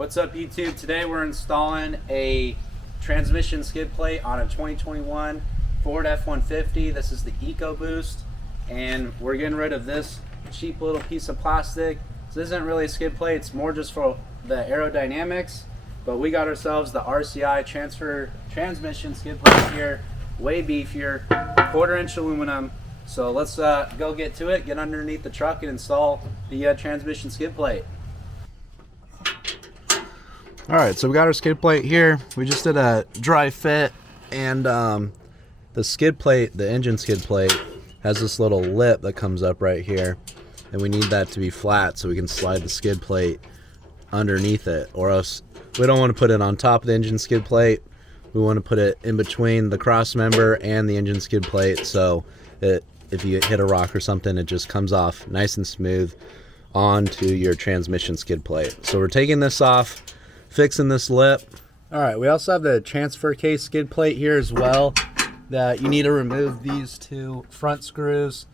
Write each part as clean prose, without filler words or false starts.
What's up, YouTube? Today we're installing a transmission skid plate on a 2021 Ford F-150. This is the EcoBoost, and we're getting rid of this cheap little piece of plastic. This isn't really a skid plate, it's more just for the aerodynamics, but we got ourselves the RCI transmission skid plate here, way beefier, 1/4-inch aluminum. So let's go get to it, get underneath the truck and install the transmission skid plate. Alright, so we got our skid plate here. We just did a dry fit, and the skid plate, the engine skid plate, has this little lip that comes up right here, and we need that to be flat so we can slide the skid plate underneath it, or else we don't want to put it on top of the engine skid plate. We want to put it in between the cross member and the engine skid plate, so if you hit a rock or something, it just comes off nice and smooth onto your transmission skid plate. So we're taking this off, fixing this lip. All right, we also have the transfer case skid plate here as well, that you need to remove these two front screws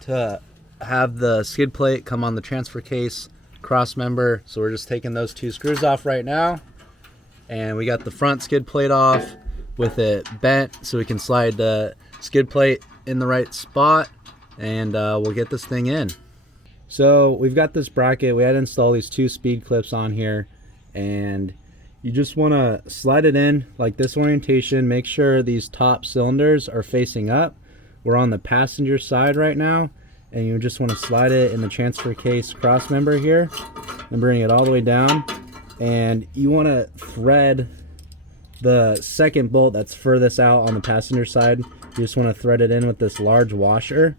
to have the skid plate come on the transfer case cross member. So we're just taking those two screws off right now, and we got the front skid plate off with it bent so we can slide the skid plate in the right spot, and we'll get this thing in. So we've got this bracket. We had to install these two speed clips on here, and you just want to slide it in like this orientation. Make sure these top cylinders are facing up. We're on the passenger side right now, and you just want to slide it in the transfer case cross member here and bring it all the way down, and you want to thread the second bolt that's furthest out on the passenger side. You just want to thread it in with this large washer,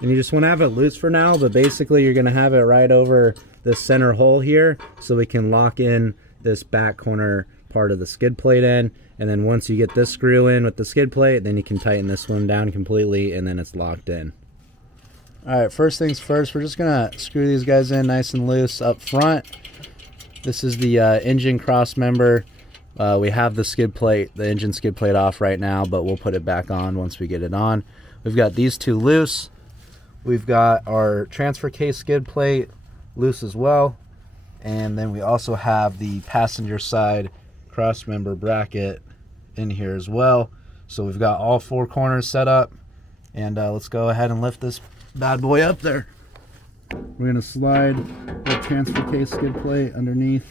and you just want to have it loose for now, but basically you're going to have it right over this center hole here so we can lock in this back corner part of the skid plate in. And then once you get this screw in with the skid plate, then you can tighten this one down completely, and then it's locked in. All right, first things first, we're just gonna screw these guys in nice and loose up front. This is the engine cross member. We have the skid plate, the engine skid plate off right now, but we'll put it back on once we get it on. We've got these two loose. We've got our transfer case skid plate loose as well. And then we also have the passenger side cross member bracket in here as well. So we've got all four corners set up, and let's go ahead and lift this bad boy up there. We're going to slide the transfer case skid plate underneath.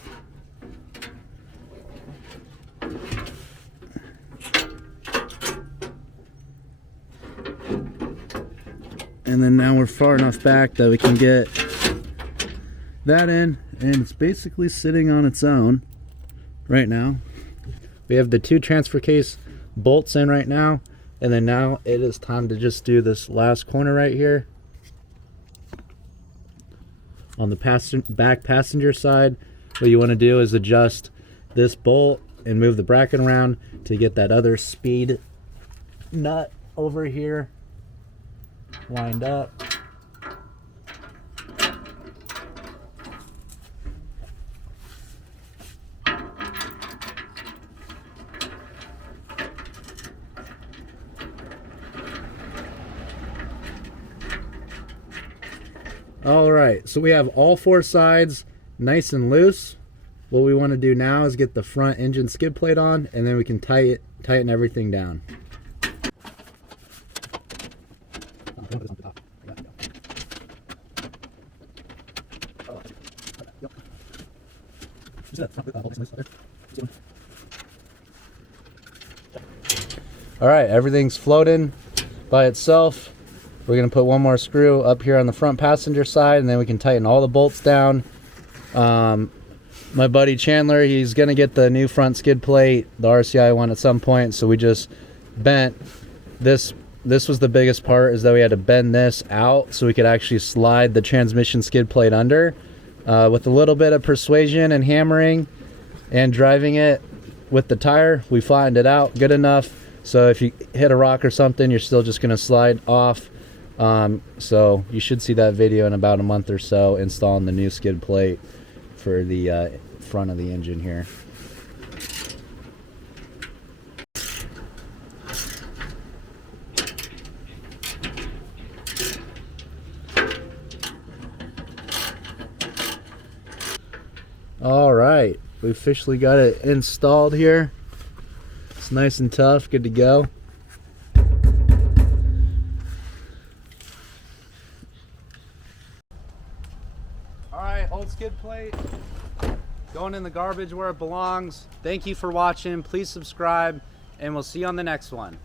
And then now we're far enough back that we can get that in, and it's basically sitting on its own right now. We have the two transfer case bolts in right now, and then now it is time to just do this last corner right here on the back passenger side. What you want to do is adjust this bolt and move the bracket around to get that other speed nut over here lined up. All right, so we have all four sides nice and loose. What we want to do now is get the front engine skid plate on, and then we can tighten everything down. All right, everything's floating by itself. We're going to put one more screw up here on the front passenger side, and then we can tighten all the bolts down. My buddy Chandler, he's going to get the new front skid plate, the RCI one, at some point, so we just bent this. This was the biggest part, is that we had to bend this out so we could actually slide the transmission skid plate under. With a little bit of persuasion and hammering and driving it with the tire, we flattened it out good enough, so if you hit a rock or something, you're still just going to slide off. So you should see that video in about a month or so, installing the new skid plate for the front of the engine here. All right, we officially got it installed here. It's nice and tough, good to go. All right, old skid plate going in the garbage where it belongs. Thank you for watching. Please subscribe, and we'll see you on the next one.